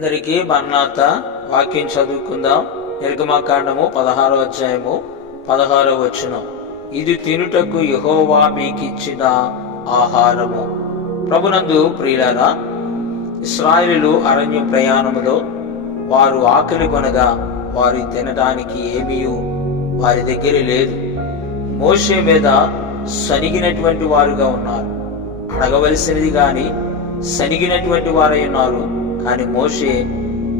అందరికీ మన్నాత వాక్యం చదువుకుందాం. నిర్గమకాండము 16వ అధ్యాయము 16వ వచనం. ఇది తినుటకు యెహోవా మీకిచ్చిన ఆహారము. ప్రభునందు ప్రియులారా, ఇశ్రాయేలు అరణ్య ప్రయాణములో వారు ఆకలి కొనగా వారి తినడానికి ఏమీ వారి దగ్గర లేదు. మోషే మీద సనిగినటువంటి వారుగా ఉన్నారు. అడగవలసినది గాని సనిగినటువంటి వారై ఉన్నారు. కానీ మోషే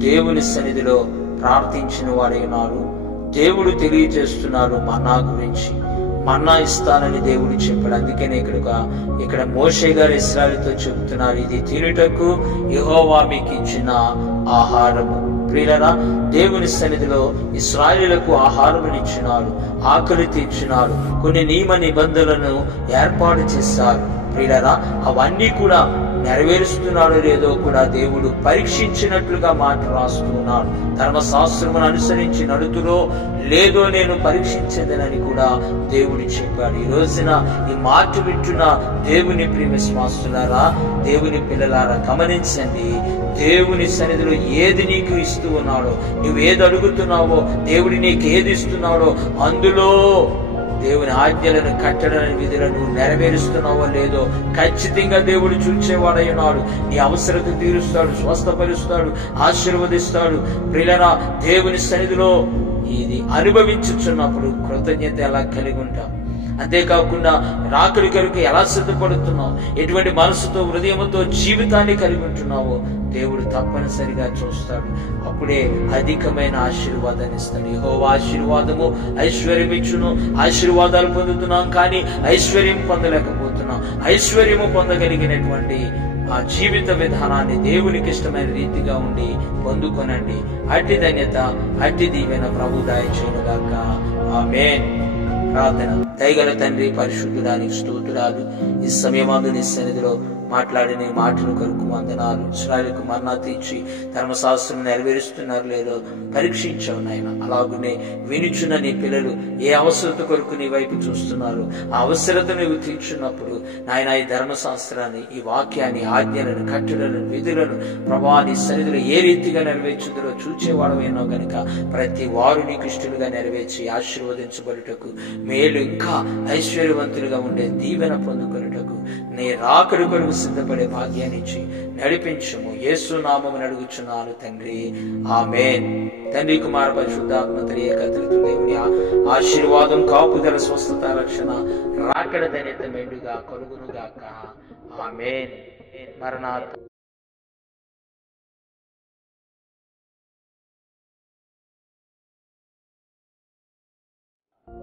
దేవుని సన్నిధిలో ప్రార్థించిన వారై ఉన్నారు. దేవుడు తెలియజేస్తున్నాడు మన్నా గురించి. మన్నా ఇస్తానని దేవుడు చెప్పాడు. అందుకనే ఇక్కడ మోషే గారు ఇశ్రాయేలుతో చెబుతున్నారు, ఇది తినుటకు యెహోవా మీకు ఇచ్చిన ఆహారము. ప్రియులారా, దేవుని సన్నిధిలో ఇశ్రాయేలులకు ఆహారమునిచ్చినాడు, ఆకలి తీర్చినాడు, కొన్ని నియమ నిబంధనలను ఏర్పాటు చేశారు. ప్రియులారా, అవన్నీ కూడా నెరవేరుస్తున్నాడో లేదో కూడా దేవుడు పరీక్షించినట్లుగా మాట రాస్తున్నాడు. ధర్మశాస్త్రమును అనుసరించి నడుతురో లేదో నేను పరీక్షించేదనని కూడా దేవుడు చెప్పాడు. ఈ రోజున ఈ మాట వింటున్న దేవుని ప్రియ విశ్వాసులారా, దేవుని పిల్లలారా, గమనించండి. దేవుని సన్నిధిలో ఏది నీకు ఇస్తూ ఉన్నాడో, నువ్వు ఏది అడుగుతున్నావో, దేవుడి నీకు ఏది ఇస్తున్నాడో అందులో దేవుని ఆజ్ఞలను, కట్టడలను, విధులను నెరవేరుస్తున్నావో లేదో ఖచ్చితంగా దేవుడు చూచేవాడై ఉన్నాడు. నీ అవసరత తీరుస్తాడు, స్వస్థపరుస్తాడు, ఆశీర్వదిస్తాడు. ప్రియులారా, దేవుని సన్నిధిలో ఇది అనుభవించుచున్నప్పుడు కృతజ్ఞత ఎలా కలిగి ఉంటాం. అంతేకాకుండా రాకడి కొరకు ఎలా సిద్ధపడుతున్నావు, ఎటువంటి మనసుతో, హృదయంతో జీవితాన్ని కలిగి ఉంటున్నావో దేవుడు తప్పనిసరిగా చూస్తాడు. అప్పుడే అధికమైన ఆశీర్వాదాన్ని ఇస్తాడు. యెహోవా ఆశీర్వాదము ఐశ్వర్యం ఇచ్చును. ఆశీర్వాదాలు పొందుతున్నాం కానీ ఐశ్వర్యం పొందలేకపోతున్నాం. ఐశ్వర్యము పొందగలిగినటువంటి ఆ జీవిత విధానాన్ని దేవునికి ఇష్టమైన రీతిగా ఉండి పొందుకొనండి. అట్టి ధన్యత, అట్టి దీవెన ప్రభు దయచేయునుగాక. ఆమేన్. ప్రార్థన. దయగల తండ్రి, పరిశుద్ధుడానికి స్తోత్రాలు. ఈ సమయమందు నీ సన్నిధిలో మాట్లాడిన మాటలు కొరకు వందనాలు. ఇశ్రాయేలుకు మన్నా తీర్చి ధర్మశాస్త్రం నెరవేరుస్తున్నారు లేదో పరీక్షించావు నాయన. అలాగనే వినుచున్న నీ పిల్లలు ఏ అవసరత కొరకు నీ వైపు చూస్తున్నారు, ఆ అవసరత నువ్వు తీర్చున్నప్పుడు నాయన ఈ ధర్మశాస్త్రాన్ని, ఈ వాక్యాన్ని, ఆజ్ఞలను, కట్టడలను, విధులను ప్రభా నీ సన్నిధిలో ఏ రీతిగా నెరవేర్చుదరో చూచేవాడమైనా గనుక ప్రతి వారు నీకు ఇష్టలుగా నెరవేర్చి ఆశీర్వదించబడుటకు, మేలు ఇంకా ఐశ్వర్యవంతులుగా ఉండే దీవెన పొందుకొనుటకు నీ రాకడి కొరకు సిద్ధపడే భాగ్యాన్ని ఇచ్చి నడిపించుము. యేసు నామమున అడుగుచున్నాను తండ్రి. ఆమేన్. తండ్రి, కుమార పరిశుద్ధాత్మ త్రియేకత్రిత దేవుని ఆశీర్వాదం, కాపుదల, స్వస్థత, రక్షణ, రాకడ ధన్యత మెండుగా కలుగునుగాక. ఆమేన్. మరణాత్.